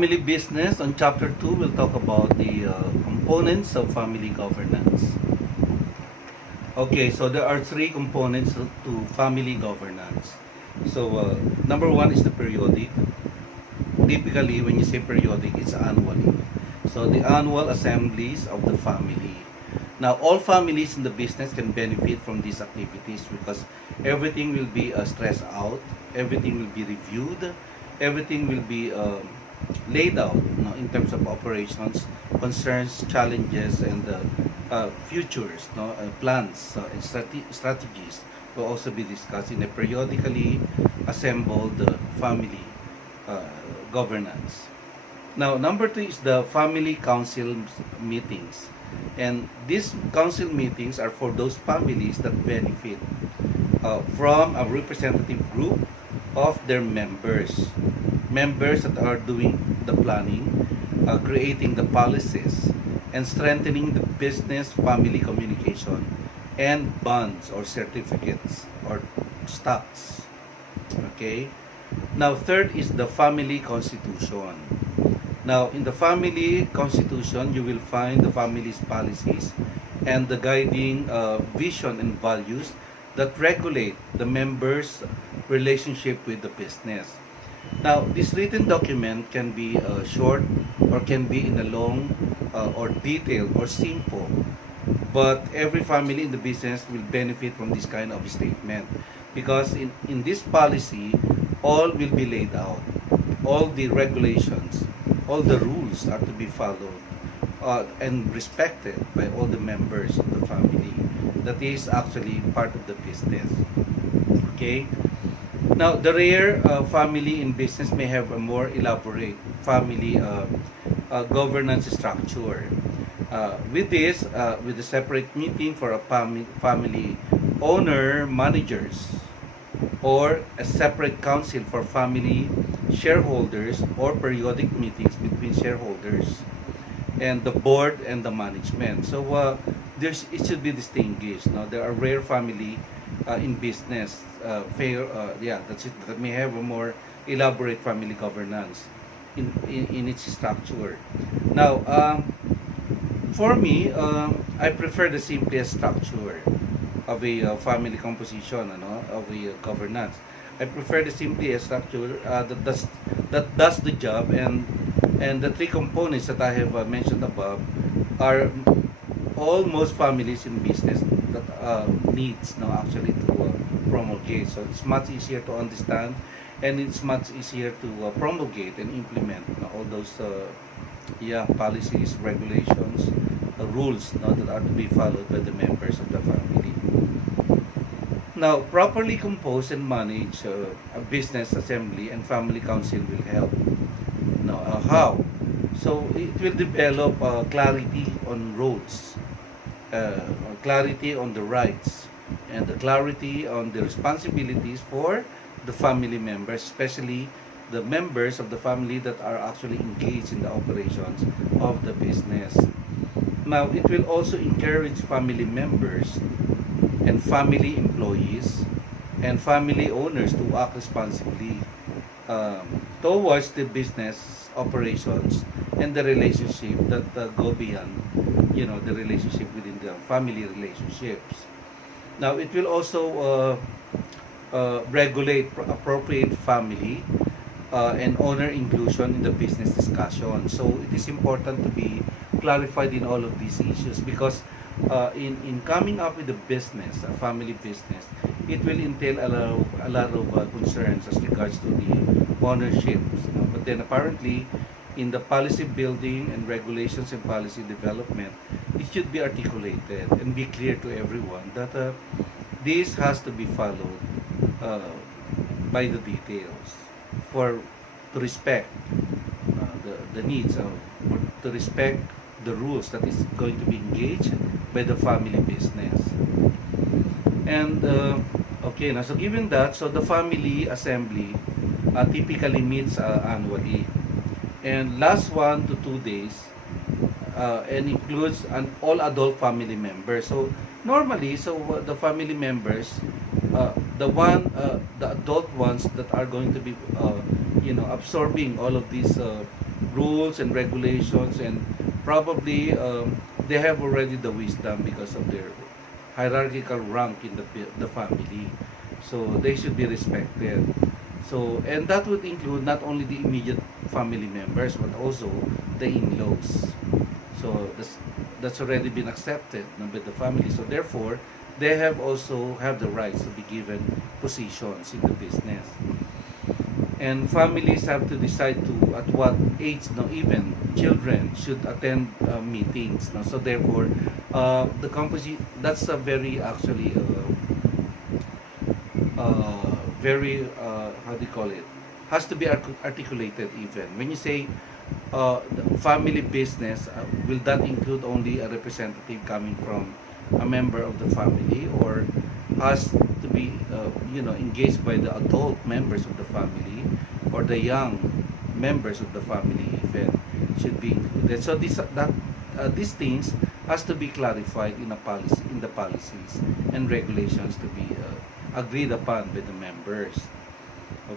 family business. On chapter 2, we'll talk about the components of family governance. Okay, so there are three components to family governance. So, number one is the periodic. Typically, when you say periodic, it's annually. So, the annual assemblies of the family. Now, all families in the business can benefit from these activities because everything will be stressed out, everything will be reviewed, everything will be laid out, in terms of operations, concerns, challenges, and futures, plans and strategies will also be discussed in a periodically assembled family uh, governance. Now, number two is the family council meetings. And these council meetings are for those families that benefit from a representative group of their members. Members that are doing the planning, creating the policies, and strengthening the business family communication and bonds or certificates or stocks. Okay? Now, third is the family constitution. Now, in the family constitution, you will find the family's policies and the guiding vision and values that regulate the members' relationship with the business. Now, this written document can be short or can be in a long or detailed or simple. But every family in the business will benefit from this kind of statement because in this policy, all will be laid out. All the regulations, all the rules are to be followed and respected by all the members of the family that is actually part of the business. Okay? Now, the rare family in business may have a more elaborate family governance structure. With a separate meeting for a family owner managers, or a separate council for family shareholders, or periodic meetings between shareholders and the board and the management. So it should be distinguished. Now, there are rare family in business, that's it, that may have a more elaborate family governance in its structure. Now, for me, I prefer the simplest structure of a family composition, of a governance. I prefer the simplest structure that does the job, and the three components that I have mentioned above are all most families in business that needs actually to promulgate. So it's much easier to understand, and it's much easier to promulgate and implement all those policies, regulations, rules that are to be followed by the members of the family. Now, properly compose and manage a business assembly and family council will help. Now, how? So it will develop clarity on roles, clarity on the rights, and the clarity on the responsibilities for the family members, especially the members of the family that are actually engaged in the operations of the business. Now, it will also encourage family members and family employees and family owners to act responsibly towards the business operations and the relationship that go beyond, the relationship within the family relationships. Now, it will also regulate appropriate family and owner inclusion in the business discussion. So it is important to be clarified in all of these issues because in coming up with a business, a family business, it will entail a lot of concerns as regards to the ownership. But then apparently, in the policy building and regulations and policy development, it should be articulated and be clear to everyone that this has to be followed by the details to respect the needs of, or to respect the rules that is going to be engaged by the family business. And okay, now so given that, so the family assembly typically meets annually and lasts 1 to 2 days and includes an all adult family members. So normally, the family members, the adult ones that are going to be absorbing all of these rules and regulations, and probably they have already the wisdom because of their hierarchical rank in the family. So they should be respected. So, and that would include not only the immediate family members but also the in-laws. So that's already been accepted, no, with the family. So therefore, they have also have the rights to be given positions in the business. And families have to decide to at what age, no, even children should attend meetings, no? So therefore, the that's a very actually very how do you call it, has to be articulated. Even when you say the family business, will that include only a representative coming from a member of the family, or has to be engaged by the adult members of the family, or the young members of the family even should be included. So these things has to be clarified in a policy, in the policies and regulations to be agreed upon by the members.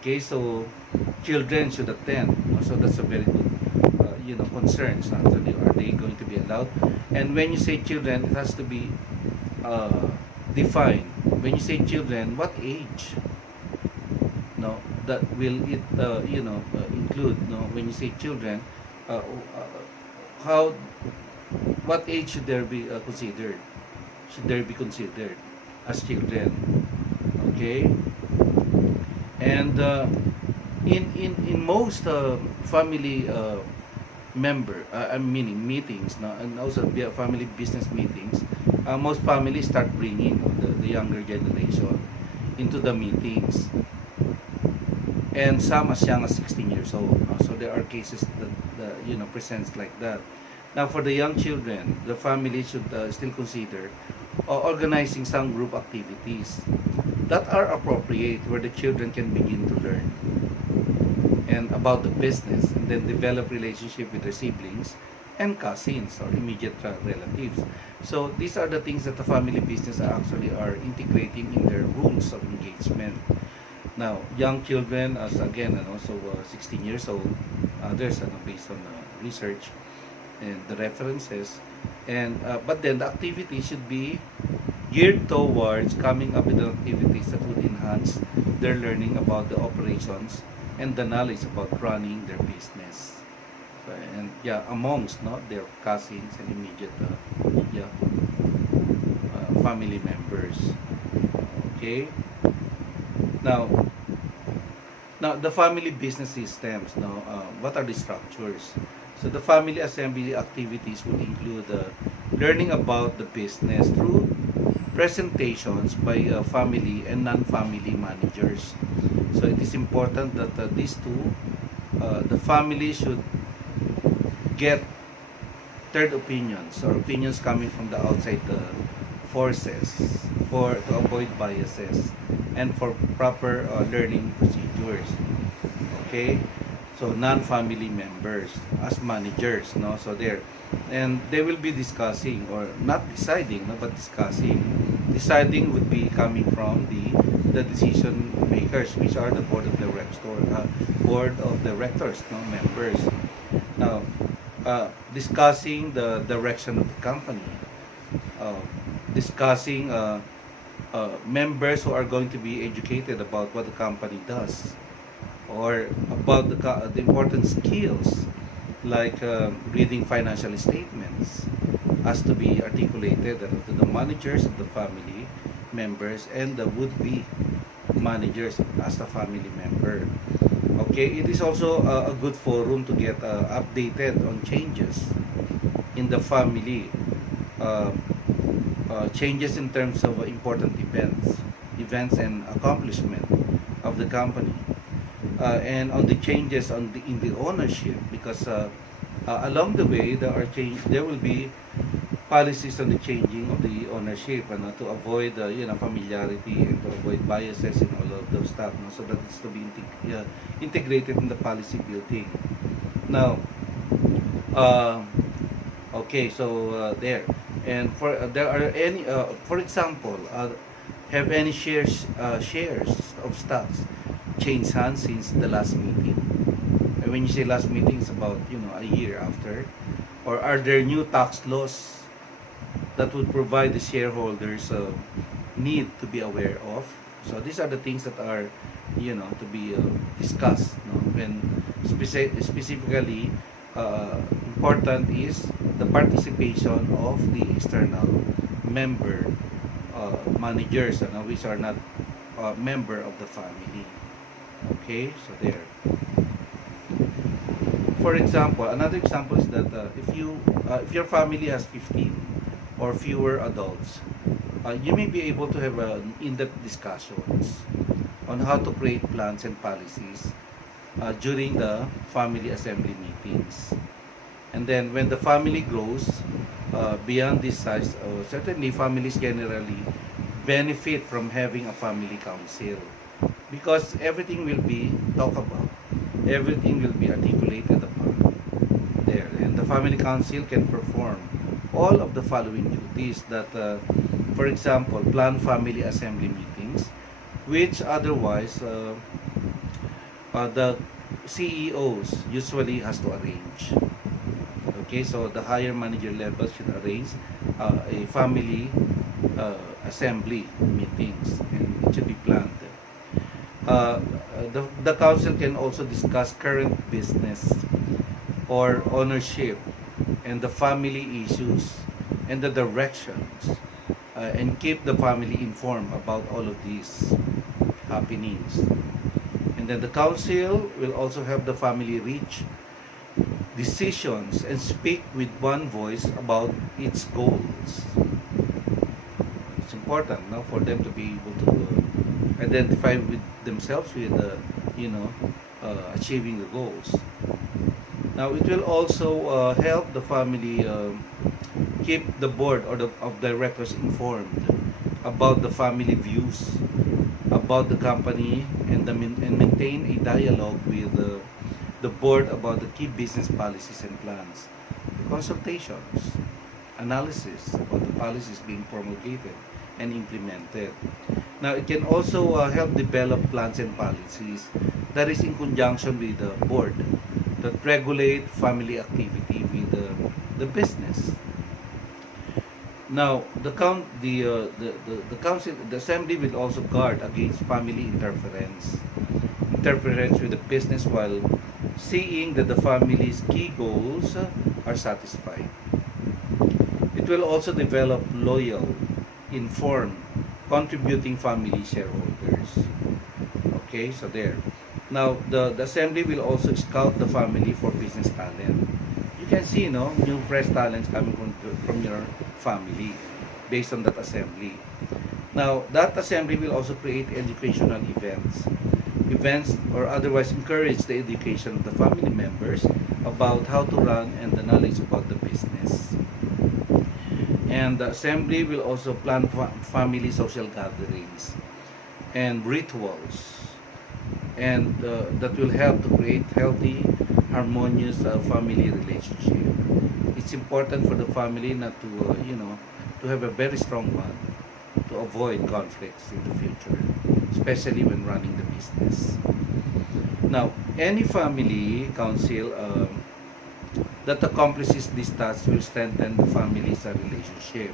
Okay, so children should attend. So that's a very good, concerns. Actually, are they going to be allowed? And when you say children, it has to be uh, defined. When you say children, what age? No, that will it include? No, when you say children, how, what age should there be considered? Should there be considered as children? Okay, and in most family member I'm meaning meetings, no, and also family business meetings, most families start bringing the younger generation into the meetings, and some as young as 16 years old, no? So there are cases that presents like that. Now for the young children, the family should still consider organizing some group activities that are appropriate, where the children can begin to learn and about the business, and then develop relationship with their siblings and cousins or immediate relatives. So these are the things that the family business actually are integrating in their rules of engagement. Now young children, as again, and also 16 years old, there's based on research and the references, and but then the activity should be geared towards coming up with activities that would enhance their learning about the operations and the knowledge about running their business. So, and yeah, amongst their cousins and immediate yeah family members. Okay. Now, the family business systems. Now, what are the structures? So the family assembly activities would include learning about the business through presentations by family and non-family managers. So it is important that these two, the family should get third opinions or opinions coming from the outside forces for to avoid biases and for proper learning procedures. Okay, so non-family members as managers, no, so there, and they will be discussing or not deciding, no, but deciding would be coming from the decision makers, which are the board of directors, no, members. Now discussing the direction of the company, uh, discussing members who are going to be educated about what the company does, or about the important skills like reading financial statements has to be articulated to the managers of the family members and the would-be managers as a family member. Okay, it is also a good forum to get updated on changes in the family, uh, changes in terms of important events and accomplishment of the company, and on the changes in the ownership, because along the way there will be policies on the changing of the ownership, and to avoid familiarity and to avoid biases and all of those stuff, no? So that is to be integrated in the policy building. Now, uh, okay, so there, and for there are any for example, have any shares of stocks changed hands since the last meeting? And when you say last meeting, it's about, a year after. Or are there new tax laws that would provide the shareholders need to be aware of? So these are the things that are, to be discussed. When specifically important is the participation of the external member managers, which are not member of the family. Okay, so there. For example, another example is that if your family has 15 or fewer adults, you may be able to have in-depth discussions on how to create plans and policies during the family assembly meetings. And then when the family grows beyond this size, certainly families generally benefit from having a family council, because everything will be talked about, everything will be articulated upon there, and the family council can perform all of the following duties that, for example, plan family assembly meetings, which otherwise the CEOs usually has to arrange. Okay, so the higher manager level should arrange a family assembly meetings, and it should be planned. The council can also discuss current business or ownership and the family issues and the directions, and keep the family informed about all of these happenings. And then the council will also help the family reach decisions and speak with one voice about its goals. It's important for them to be able to identify with themselves with achieving the goals. Now it will also help the family keep the board of directors informed about the family views about the company, and maintain a dialogue with the board about the key business policies and plans, consultations, analysis about the policies being promulgated and implemented. Now, it can also help develop plans and policies that is in conjunction with the board that regulate family activity with the business. Now, the council, the assembly will also guard against family interference with the business, while seeing that the family's key goals are satisfied. It will also develop loyal, informed, contributing family shareholders. Okay, so there. Now, the assembly will also scout the family for business talent. You can see, new fresh talents coming from your family based on that assembly. Now, that assembly will also create educational events or otherwise encourage the education of the family members about how to run and the knowledge about the business. And the assembly will also plan family social gatherings and rituals, and that will help to create healthy, harmonious family relationship. It's important for the family not to, to have a very strong one, to avoid conflicts in the future, especially when running the business. Now, any family council that accomplishes these tasks will strengthen the family's relationship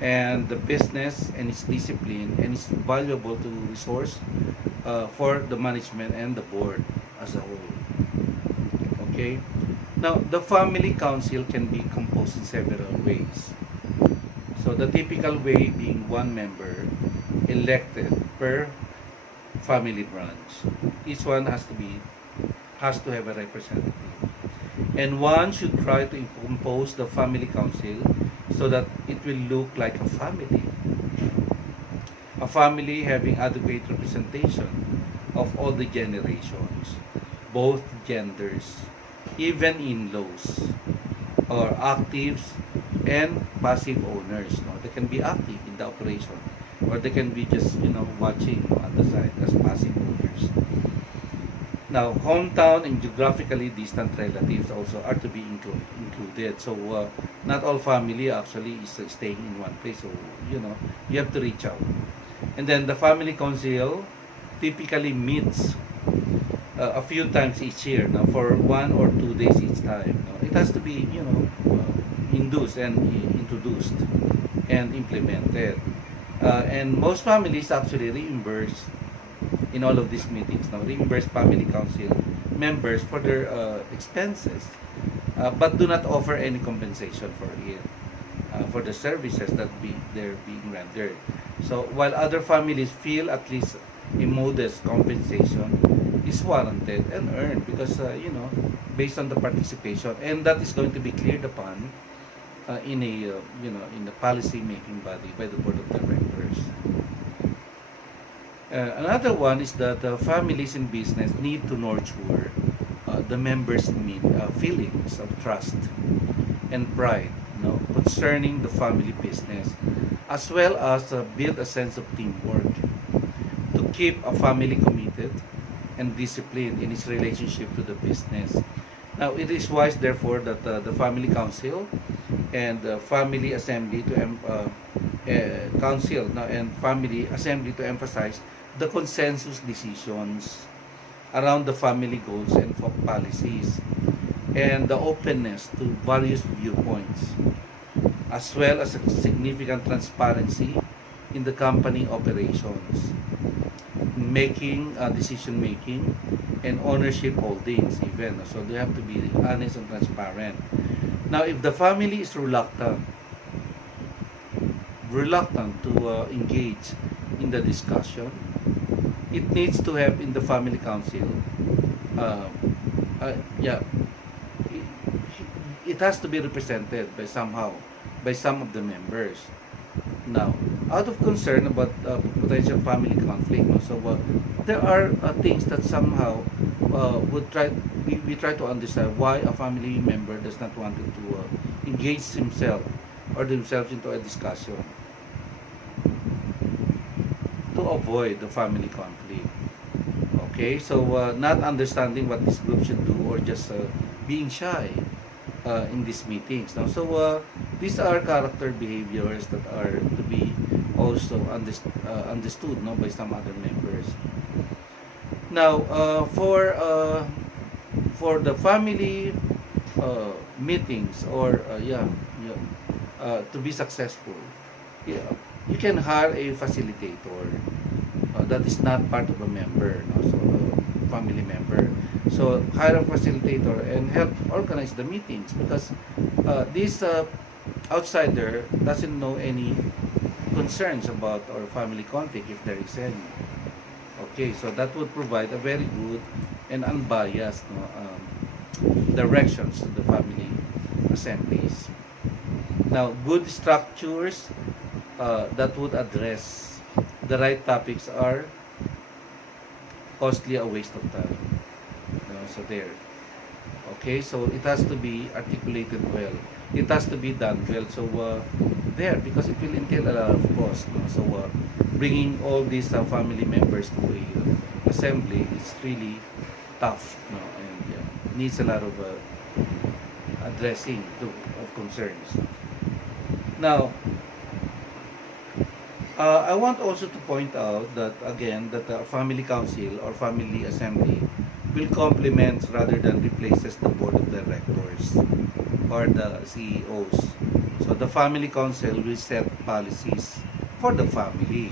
and the business and its discipline, and it's valuable to resource for the management and the board as a whole. Okay. Now, the family council can be composed in several ways. So the typical way being one member elected per family branch. Each one has to have a representative. And one should try to compose the family council so that it will look like a family. A family having adequate representation of all the generations, both genders, even in-laws, or actives and passive owners. They can be active in the operation, or they can be just watching on the side as passive owners. Now, hometown and geographically distant relatives also are to be included. So, not all family actually is staying in one place. So, you have to reach out. And then the family council typically meets a few times each year, no, for 1 or 2 days each time. No? It has to be, induced and introduced and implemented. And most families actually reimburse in all of these meetings. Now, reimburse family council members for their expenses, but do not offer any compensation for it, for the services that they're being rendered. So, while other families feel at least a modest compensation is warranted and earned because, based on the participation, and that is going to be cleared upon in a, in the policy making body by the board of directors. Another one is that families in business need to nurture the members' feelings of trust and pride, concerning the family business, as well as build a sense of teamwork to keep a family committed and disciplined in its relationship to the business. Now, it is wise, therefore, that the family council and family assembly council now and family assembly to emphasize the consensus decisions around the family goals and policies, and the openness to various viewpoints, as well as a significant transparency in the company operations, decision making, and ownership holdings even. So they have to be honest and transparent. Now, if the family is reluctant to engage in the discussion, it needs to have in the family council, uh, yeah, it has to be represented by some of the members. Now, out of concern about potential family conflict, no? So there are things that somehow we try to understand why a family member does not want to engage himself or themselves into a discussion to avoid the family conflict. Okay, so not understanding what this group should do, or just being shy in these meetings. Now, so these are character behaviors that are to be also understood, no, by some other members. Now, for the family meetings, or to be successful, yeah, you can hire a facilitator that is not part of a member, no? So family member. So hire a facilitator and help organize the meetings, because this outsider doesn't know any concerns about our family conflict, if there is any. Okay, so that would provide a very good and unbiased, directions to the family assemblies. Now, good structures that would address the right topics are costly a waste of time. So there. Okay, so it has to be articulated well. It has to be done well. So there, because it will entail a lot of cost. So bringing all these family members to a assembly is really tough, and needs a lot of addressing of concerns. Now, I want also to point out that again that the family council or family assembly will complement rather than replaces the board of directors or the CEOs. So the family council will set policies for the family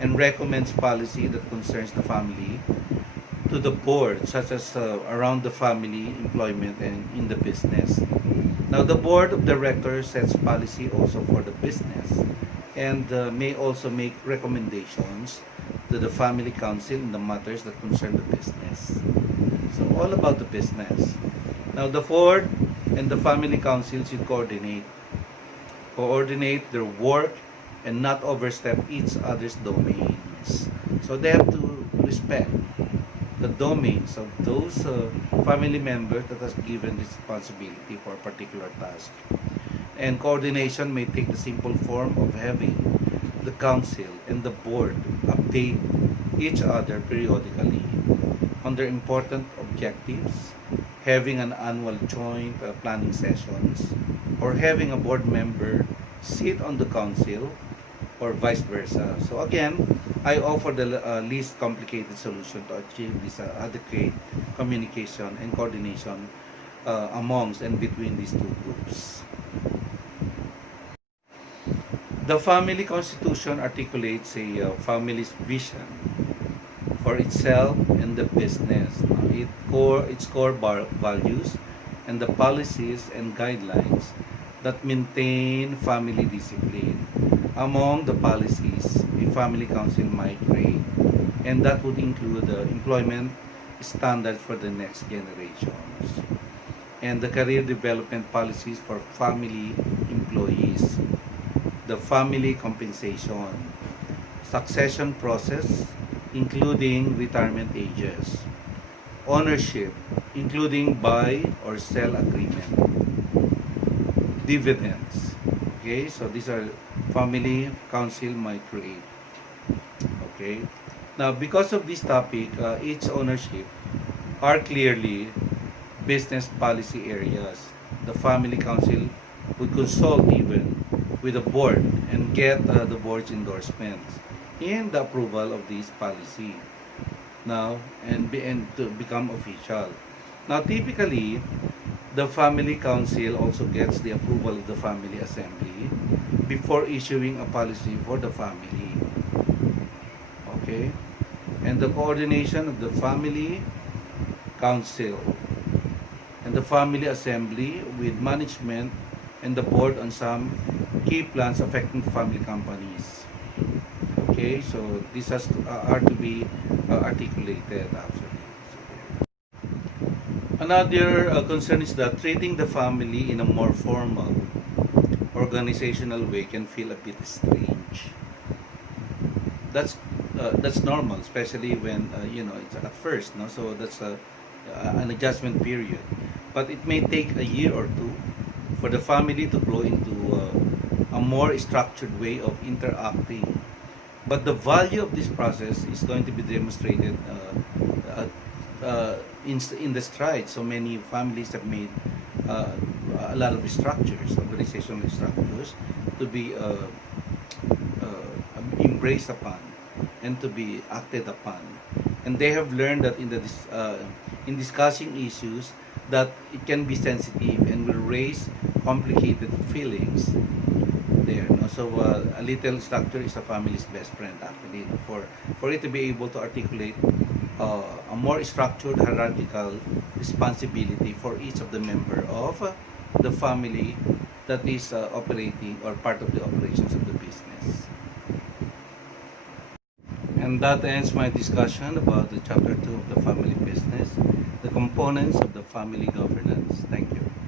and recommends policy that concerns the family to the board, such as around the family, employment, and in the business. Now, the board of directors sets policy also for the business, and may also make recommendations to the family council in the matters that concern the business. So, all about the business. Now, the board and the family council should coordinate their work and not overstep each other's domains. So, they have to respect the domains of those family members that has given responsibility for a particular task. And coordination may take the simple form of having the council and the board update each other periodically on their important objectives, having an annual joint planning sessions, or having a board member sit on the council, or vice versa. So again, I offer the least complicated solution to achieve this adequate communication and coordination amongst and between these two groups. The family constitution articulates a family's vision for itself and the business. Its core values and the policies and guidelines that maintain family discipline. Among the policies a family council might create, and that would include the employment standards for the next generations and the career development policies for family employees, the family compensation, succession process, including retirement ages, ownership, including buy or sell agreement, dividends. Okay, so these are family council might create. Okay, now because of this topic, each ownership are clearly business policy areas. The family council would consult even with the board and get the board's endorsements and the approval of this policy now and to become official. Now typically the family council also gets the approval of the family assembly before issuing a policy for the family. Okay, and the coordination of the family council and the family assembly with management and the board on some key plans affecting family companies. Okay, so these are to be articulated actually. Another concern is that treating the family in a more formal organizational way can feel a bit strange. That's normal, especially when it's at first, no. So that's an adjustment period, but it may take a year or two for the family to grow into a more structured way of interacting. But the value of this process is going to be demonstrated in the stride. So many families have made a lot of structures, organizational structures, to be embraced upon and to be acted upon. And they have learned that in discussing issues that it can be sensitive and will raise complicated feelings there. No? So a little structure is a family's best friend actually, for it to be able to articulate a more structured hierarchical responsibility for each of the member of the family that is operating or part of the operations of the business. And that ends my discussion about the chapter 2 of the family business, the components of the family governance. Thank you.